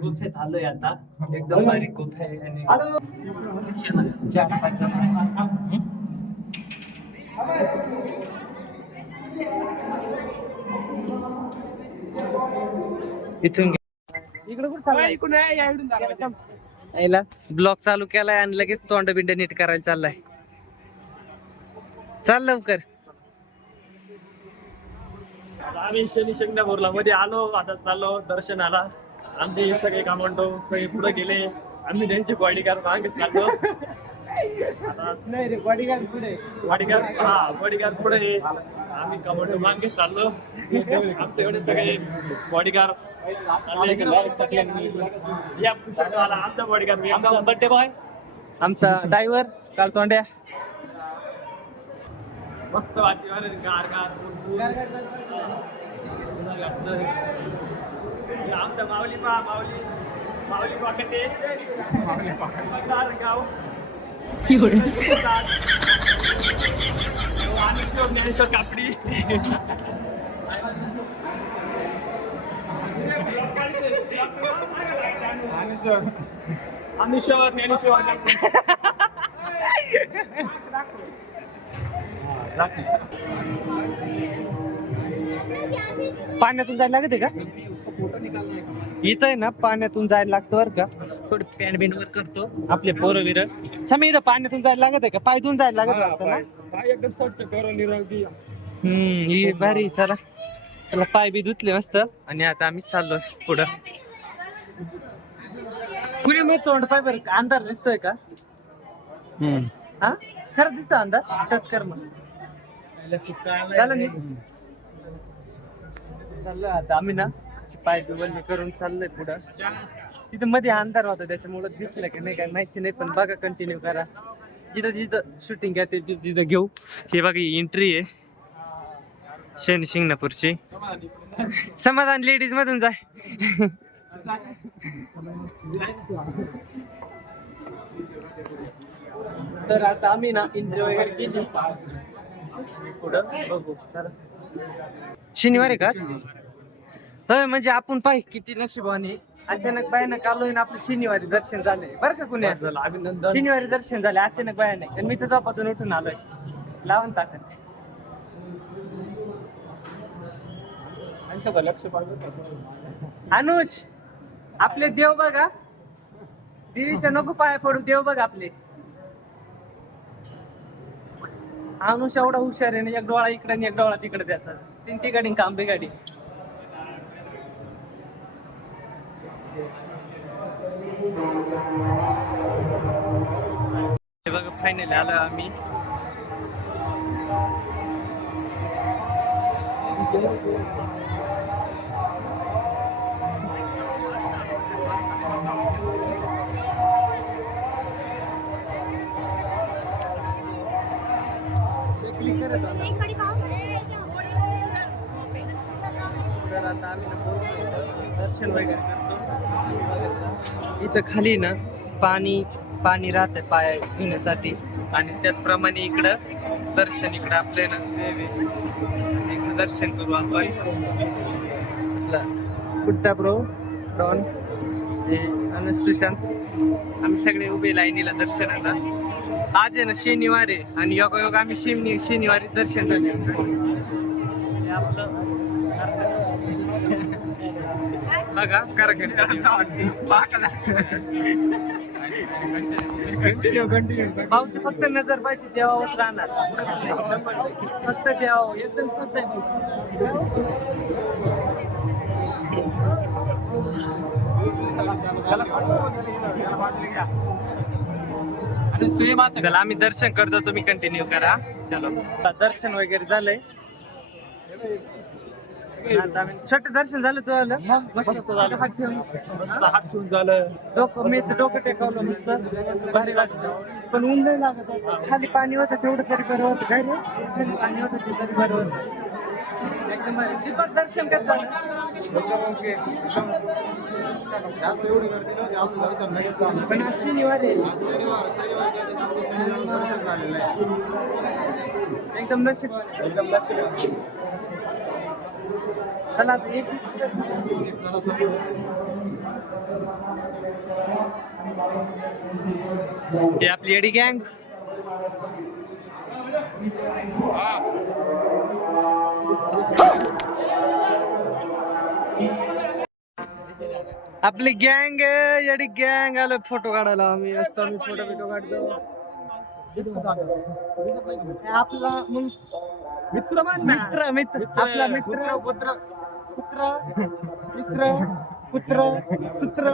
गुफेत आलोय आता. एकदम बारीक गुफा आहे आणि 4-5 जण इथून इकडे कुठं चाललाय? यायला ब्लॉग चालू केलाय आणि लगेच तोंड बिंड नीट करायला चाललाय. चाल लवकर. आम्ही शनी शिंगणापूरला मध्ये आलो. आता चाललो दर्शनाला. आमचे सगळे कामांडो सगळे पुढे गेले. आम्ही त्यांची बॉडीगार्ड मागे चाललो. नाही रे, बॉडीगार्ड पुढे. बॉडीगार्ड पुढे. आम्ही कमांडो मागे चाललो. आमचे एवढे सगळे बॉडीगार्ड या पुस्तकाला आमचा बॉडीगार्ड आमचा बड्डे बॉय, आमचा ड्रायव्हर काल तोंड्या. मस्त वाटते गार गार. आमचा माऊली माऊली पाकते गाव ज्ञानेश्वर कापडी. ज्ञानेश्वर पाण्यातून जायला लागत आहे का? इथं आहे ना पाण्यातून जायला लागतं बरं का. थोडं पॅन बिंड वर करतो आपले पोरं बिर. समय इथं पाण्यातून जायला लागत आहे का? पायतून जायला लागत वाटतं ना. एकदम स्वच्छ करून निरोगी. ही भारी. चला त्याला पाय बी धुतले मस्त आणि आता आम्ही चाललोय पुढं. कुणी मग तोंड पाय बरं. अंधार दिसतोय का? हा खरं दिसतं अंधार. टच कर मग. झालं नाही. चाललं आता आम्ही ना पाय बिवल्ले करून चाललोय पुढं. तिथं मध्ये अंधार होता त्याच्यामुळे दिसलं की नाही काय माहिती नाही, पण बघा कंटिन्यू करा. जिथं जिथं शूटिंग आहे तिथं घेऊ. हे बघा एंट्री आहे शनी शिंगणापूरची. समाधान लेडीज मधून जाय. तर आता आम्ही ना एंट्री वगैरे केली. पुढं बघू चला. शनिवार आहे का? होय, म्हणजे आपण पाय किती नशिबाने अचानक भयानक आलोय ना. आपलं शनिवारी दर्शन झाले बरं का. कुणी अभिनंदन. शनिवारी दर्शन झाले अचानक भयानक. आणि मी तर झोपातून उठून आलोय. लावून टाकत अनुष. आपले देव बघा. देवीच्या नको पाया पडू. देव बघ आपले. अनुष एवढा हुशार आहे ना. एक डोळा इकडे आणि एक डोळा तिकडे त्याचा. तीन गाडी काम गाडी. हे बघा फायनली आलो आम्ही. तर आता आम्ही दर्शन वगैरे करतो. इथं खाली ना पाणी राहतंय पाय धुण्यासाठी. आणि त्याचप्रमाणे इकडं दर्शन. इकडं आपले ना इकडं दर्शन करू आपण. गुड्डा ब्रो, डॉन, आणि सुशांत आम्ही सगळे उभे लाईनीला दर्शनाला. आज आहे ना शनिवार आहे आणि योगायोग आम्ही शनिवारी दर्शन झाले. बघा करा कंटिन्यू. भाऊची फक्त नजर पाहिजे देवावर राहणार. फक्त देवा एकदम फक्त. चला आम्ही दर्शन करतो. तुम्ही कंटिन्यू करा. चलो दर्शन वगैरे झालंय. छोटे दर्शन झालं तुला. मस्त झालं. हात ठेवून झालं. डोकं टेकवलं मस्त भारी वाटलं. पण ऊन नाही लागत. खाली पाणी होतं तेवढं तरी बरं होतं. काय रे पाणी होतं ते तरी बरं होतं. एकदम भारी. दीपक दर्शन करत झालं. पण आज शनिवार आहे. एकदम नशीब. चला हे आपली एडी गँग. आपली गँग एडी गँग आलो फोटो काढायला. आम्ही असतो आम्ही फोटो काढतो. आपला मित्र मित्र मित्र आपला मित्र पुत्र पुत्र मित्र पुत्र सूत्र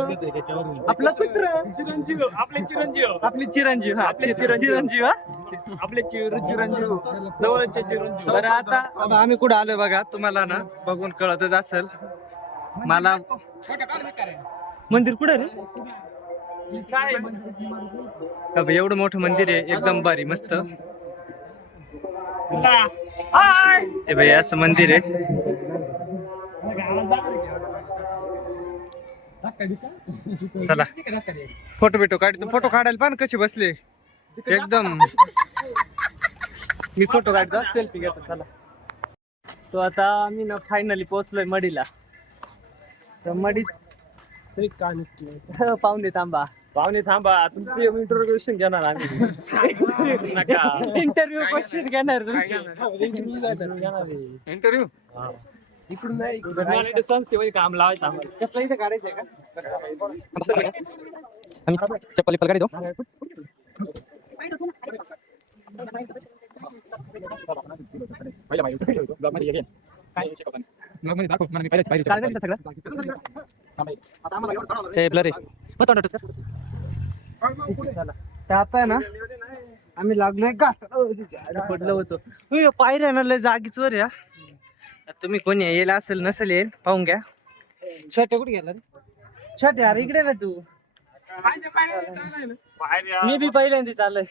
आपला पुत्र चिरंजीव आपले चिरंजीव आपली चिरंजीव. हा आपले चिरंजीव. चिरंजीव. हा आपले चिरंजीव जवळचे चिरंजीव. बरं आता आम्ही कुठं आलोय बघा. तुम्हाला ना बघून कळतच असेल. मला मंदिर कुठे रे? काय एवढं मोठं मंदिर आहे. एकदम भारी मस्त. हाय हे भाई असं मंदिर आहे. चला फोटो काढतो. फोटो काढायला पण कसे बसले एकदम. मी फोटो काढतो सेल्फी घेतो. चला तो आता आम्ही ना फायनली पोहोचलोय मडीला. तर मडीत पाहुणे थांबा. पाहुणे थांबा तुमचे इंट्रोडक्शन घेणार आम्ही. नका इंटरव्ह्यू क्वेश्चन घेणार तुमचे. इंटरव्ह्यू इकडून नाही इकडून संस्थेमध्ये काम लावायचं आम्हाला. चप्पल इथे काढायचंय का? आम्ही चप्पल काढी दो. आता आहे ना आम्ही लागलोय का पडलो होतो. पायऱ्या ना लय जागीच वर या. तुम्ही कोणी येईल असेल नसेल येईल पाहून घ्या. छोटे कुठे गेला रे? छोटे अरे इकडे ना तू. मी बी पहिल्यांदा चाललोय.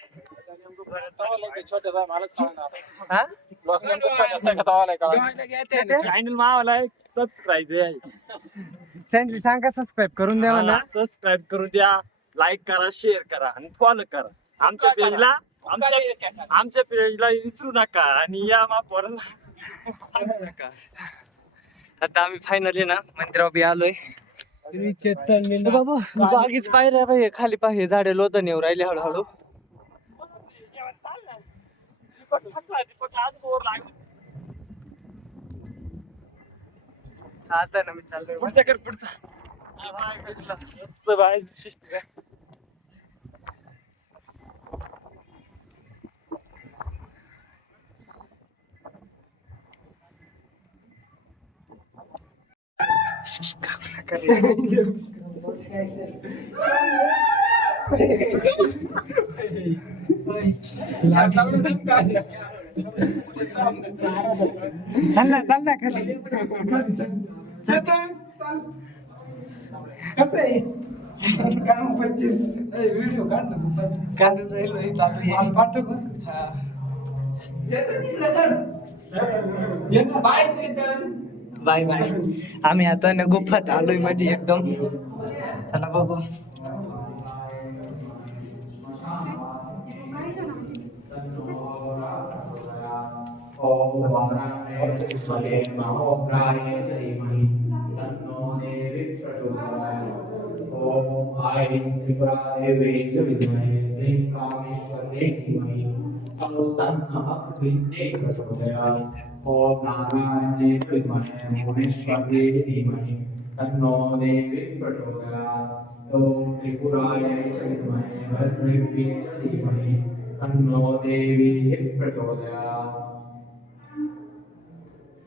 चॅनल मावाला सबस्क्राईब चॅनल सांगा सबस्क्राईब करून द्या मला. सबस्क्राईब करून द्या. लाईक करा शेअर करा आणि फॉलो करा. आमच्या पेजला विसरू नका आणि या पोराला सांगू नका. आता आम्ही फायनली ना मंदिरावर बी आलोय. बाबा जागीच पायऱ्या पाहिजे खाली पाहिजे. झाडे लोदन येऊ राहिले हळूहळू. आता ना मी चाललोय. पुढचा कर पुढचा. चाल ना खाली. कसं आहे काम 25 व्हिडिओ काढून राहिलो चालू पाठव. बाय चेतन. Bye bye. आम्ही आता ना गुफात आलोय मध्ये एकदम. चला बघू. ओम नारायणे विद्महे भुवनेश्वरी धीमहि तन्नो देवी प्रचोदयात्. ओम त्रिपुरायै च विद्महे भद्रकाली च धीमहि तन्नो देवी प्रचोदयात्.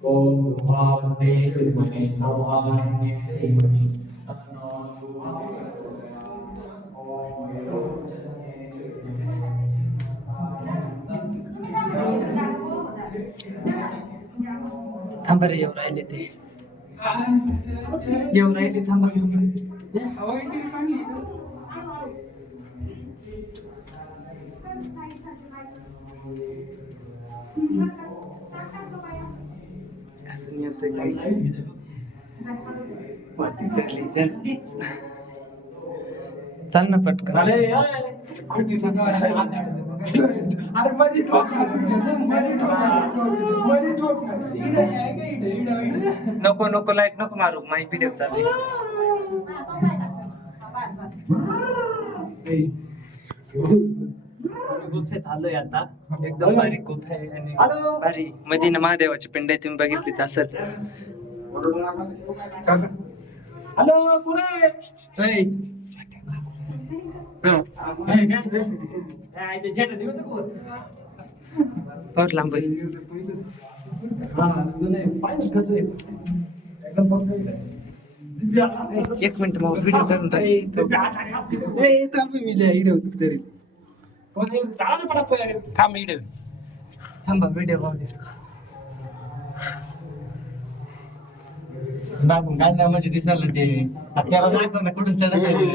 ओम धूमावते विद्महे सौहार्दे धीमहि तन्नो धूमः प्रचोदयात्. ओम विरोचने थांबा रे येऊ राहिले ते. येऊ राहिले थांबा. हवा किती चांगली असं येतंय काही. मस्ती चालली. चाल ना पटकन. अरे मध्ये ठोक नको नको लाईट नको मारू. माई व्हिडिओ चालू आहे. गुफेत आलोय आता. एकदम भारी गुफा आहे आणि भारी मध्ये ना महादेवाची पिंड आहे, तुम्ही बघितलीच असेल. हॅलो कुठे ऐ, फार लांब आहे. एक मिनिट मग व्हिडिओ करून टाक. ऐ, थांब मी लिहा, इकडे होतो तरी. थांब इकडे. थांबा व्हिडिओ पाहू दे. मागून गांधामध्ये दिसायला ते त्याला दाखव ना कुठून चढत आहे.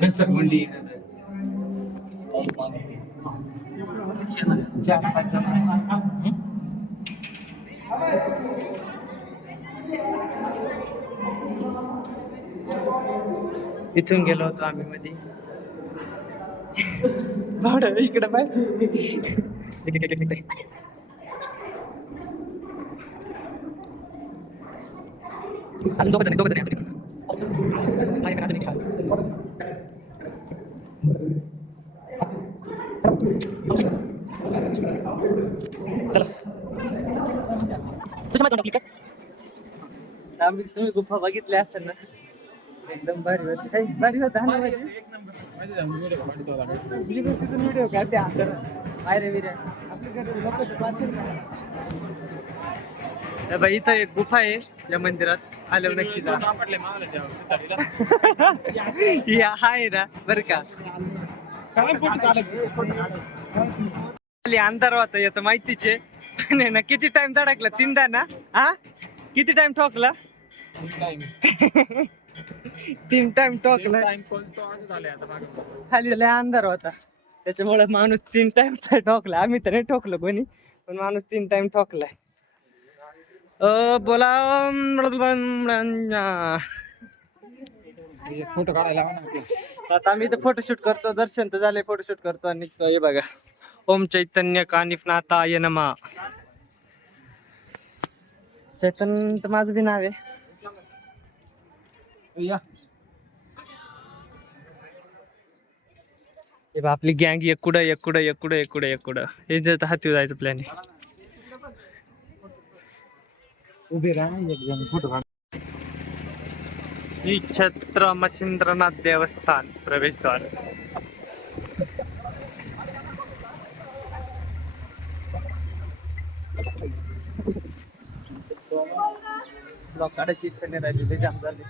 घसरगुंडी. 4-5 जण. इथून गेलो होतो आम्ही मध्ये. भावड्या इकडे पाय. अजून दोघं जण अजून. हाय का अजून एक. चला तुझ्या क्लिक कर. आम्ही तुम्ही गुफा बघितली असेल ना, एकदम भारी होती. काही भारी होता ना. व्हिडिओ काढते अंदर बाहेर विरे आपल्या घरचे लोक बाई. इथं एक गुफा आहे या मंदिरात, आल्यावर नक्की जा. या आहे ना बरं का. अंधार होता येतं माहितीचे. नाही ना, किती टाइम धडकला? 3दा ना. हा किती टाइम ठोकला? 3 टाइम ठोकला. खाली लय अंधार होता त्याच्यामुळे माणूस 3 टाइम ठोकला. आम्ही तर नाही ठोकलो कोणी, पण माणूस 3 टाइम ठोकलाय. बोला. फोटो काढायला आता आम्ही इथं फोटोशूट करतो. दर्शन तर झाले, फोटोशूट करतो आणि निघतो. हे बघा, ओम चैतन्य कानिफनाथाय नमः. चैतन्य तर माझं बी नाव आहे. हे बघा आपली गँग एक कुठं हे जर हाती जायचं प्लॅन आहे. उभे राहा एक जण फोटो काढ. श्री क्षेत्र मच्छिंद्रनाथ देवस्थान प्रवेशद्वार. ब्लॉक काढायची इच्छा नाही राहिली, जाम झाली.